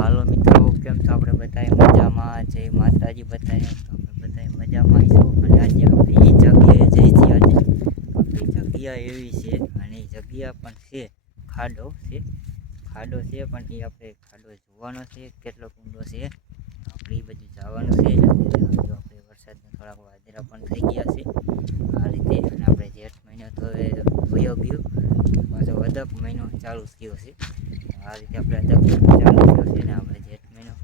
હાલો મિત્રો, કેમ છો? આપણે બધાય મજામાં. જય માતાજી બધાય. તો આપણે બધાય મજામાં આવીશું અને આજે આપણે એ જગ્યાએ જઈ છીએ. આજે આપણી જગ્યા એવી છે અને એ જગ્યા પણ છે ખાડો છે. ખાડો છે પણ એ આપણે ખાડો જોવાનો છે, કેટલો ઊંડો છે આપણે એ બધું જવાનું છે. જો આપણે વરસાદના થોડાક વાદળા પણ થઈ ગયા છે આ રીતે. અને આપણે જેઠ મહિનો તો હવે વયો ગયો, પાછો અદક મહિનો ચાલુ થયો છે. આ રીતે આપણે અદક મહિનો ચાલુ થયો છે ને આપણે જેઠ મહિનો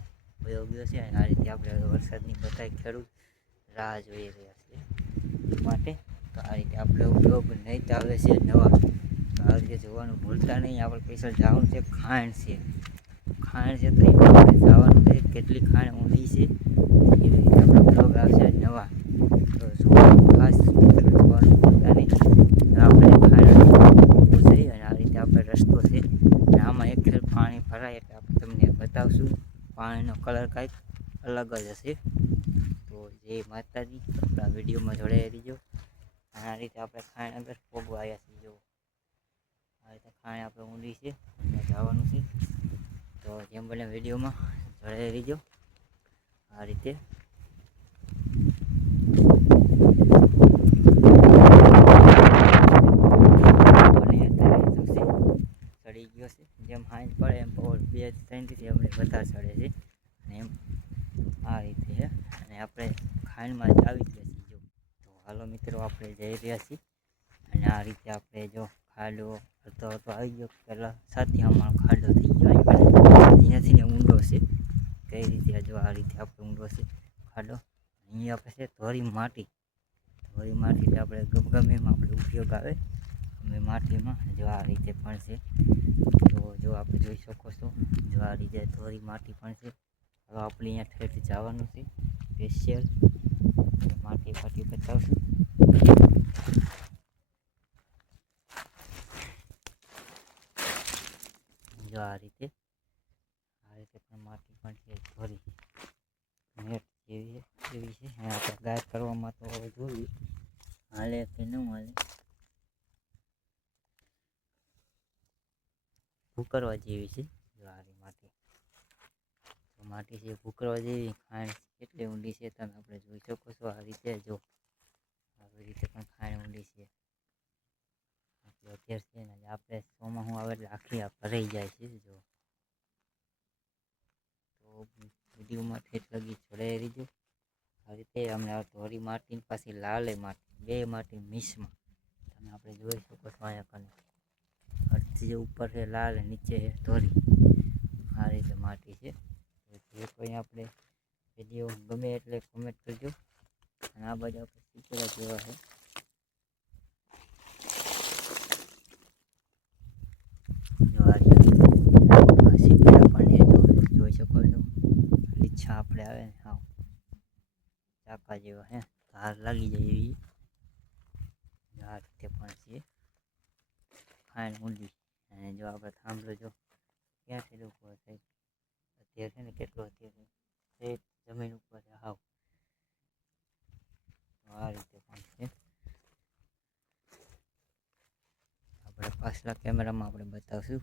વયો ગયો છે. અને આ રીતે આપણે વરસાદની બધાય ખેડૂત રાહ જોઈ રહ્યા છે માટે. તો આ રીતે આપણે બ્લોગ નહીં આવે છે નવા, તો આ રીતે જોવાનું ભૂલતા નહીં. આપણે સ્પેશિયલ જવાનું છે, ખાણ છે. ખાણ છે તો એમાં આપણે જવાનું છે, કેટલી ખાણ ઊંડી છે એવી રીતે આપણે બ્લોગ આવશે નવા. તો જોવાનું ખાસ મિત્રો, જોવાનું ભૂલતા નહીં. આપણે ખાણ છે અને આ રીતે આપણે રસ્તો છે અને આમાં એક ખેર પાણી ભરાય એટલે આપણે તમને બતાવશું. પાણીનો કલર કાંઈક અલગ જ હશે. તો જય માતાજી, આપણા વિડીયોમાં જોડાઈ રહીજો. અને આ રીતે આપણે ખાણ આગળ પોગવા આવ્યા છીએ. જો આ રીતે ખાણ આપણે ઊંડી છે અને જવાનું છે. તો જેમ બને વિડીયોમાં જોડાઈ રહીજો. આ રીતે ચડી ગયો છે. જેમ હાંજ પડે એમ પવન 2-3 થી અમને વધારે ચડે છે અને એમ આ રીતે છે. અને આપણે ખાંડમાં જ આવી ગયા છીએ. જો તો હાલો મિત્રો, આપણે જઈ રહ્યા છીએ અને આ રીતે આપણે જો ખાડો હતો આવી ગયો. પહેલાં સાથે અમારો ખાડો થઈ ગયો અહીંયાથી ને ઊંડો છે. કઈ રીતે જો આ રીતે આપણે ઊંડો છે ખાડો. અહીંયા પછી ધોરી માટી. ધોરી માટી એટલે આપણે ગમે એમાં આપણે ઉપયોગ આવે અમે માટીમાં. જો આ રીતે પણ છે. તો જો આપણે જોઈ શકો છો, જો આ રીતે ધોરી માટી પણ છે. હવે આપણે અહીંયા ઠેઠ જવાનું છે સ્પેશિયલ માટી ફાટી બતાવશું. જો આ રીતે પણ માટી પણ છે, ધોરી નેટ જેવી છે. અને આપણે ગાય કરવામાં તો હવે જોઈએ હાલે કે ન હાલે. ભૂકરવા જેવી છે. જો આ માટી માટી છે, ભૂકરવા જેવી. ખાણ કેટલી ઊંડી છે તમે આપણે જોઈ શકો છો. આ રીતે જો આવી રીતે પણ ખાણ ઊંડી છે. અત્યારે છે ને આપણે ચોમાસું આવે એટલે આખી ભરાઈ જાય છે. જો તો વિડીયોમાં ઠેઠ લગી જોડાઈ રહીજો. આ રીતે અમને ધોરી માટી પાછી લાલે માટી, બે માટી મિક્સમાં તમે આપણે જોઈ શકો છો. અહીંયા કને અડધી જે ઉપર છે લાલ, નીચે છે ધોરી. આ રીતે માટી છે. જે કોઈ આપણે વિડીયો ગમે એટલે કોમેન્ટ કરજો. અને આ બાજુ આપણે શીખેલા જેવા છે. જો આ શીખેલા પણ એ જોઈ શકો છો. લીચ્છા આપણે આવે ને હા ચાકા જેવા હે, ધાર લાગી જાય એવી. આ રીતે પણ છે ખાણ ઊંડી. અને જો આપણે થાંભલો જો ક્યાંથી ઉપર થાય અત્યારે છે ને, કેટલો અત્યારે જમીન ઉપર હાવ. આ રીતે પણ છે. આપણે પાછલા કેમેરામાં આપણે બતાવશું.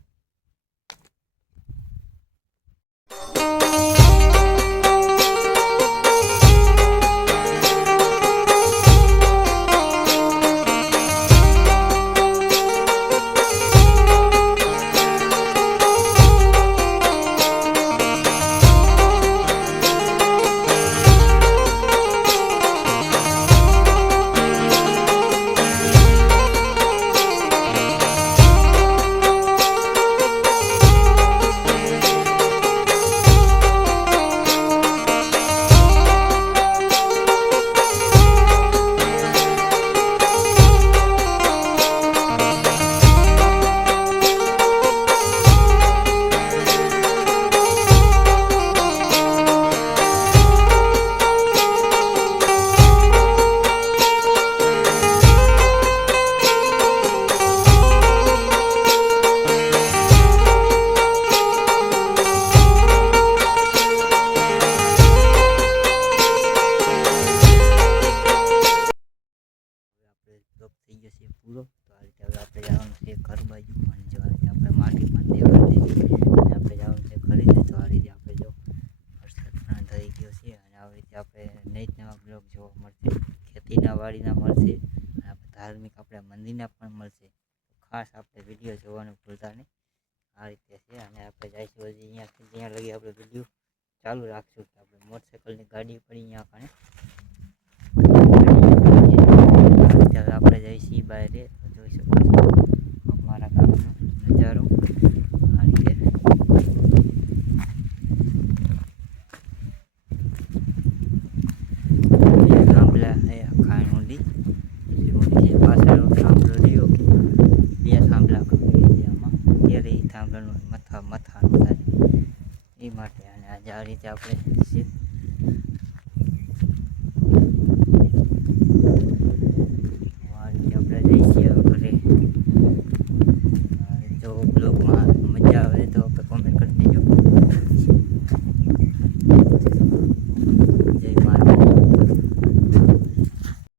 જોવા મળશે, ખેતીના વાડીના મળશે અને આપણે ધાર્મિક આપણે મંદિરના પણ મળશે. ખાસ આપણે વિડીયો જોવાનું ભૂલતા નહીં. આ રીતે છે અને આપણે જઈશું હજી અહીંયાથી ત્યાં લગી આપણે વિડીયો ચાલુ રાખશું કે આપણે મોટરસાઇકલની ગાડી પડી અહીંયા કણે અત્યારે આપણે જઈશું બહાર તો જોઈ શકો છો અમારા ગામનો નજારો આ રીતે. થાંભલા છે ખાણ ઊંડી છે, પાછળ થાંભલો રહ્યો, 2 થાંભલા કાપી છે આમાં, ત્યારે એ થાંભલાનું મથાનું થાય એ માટે. અને આજે આ રીતે આપણે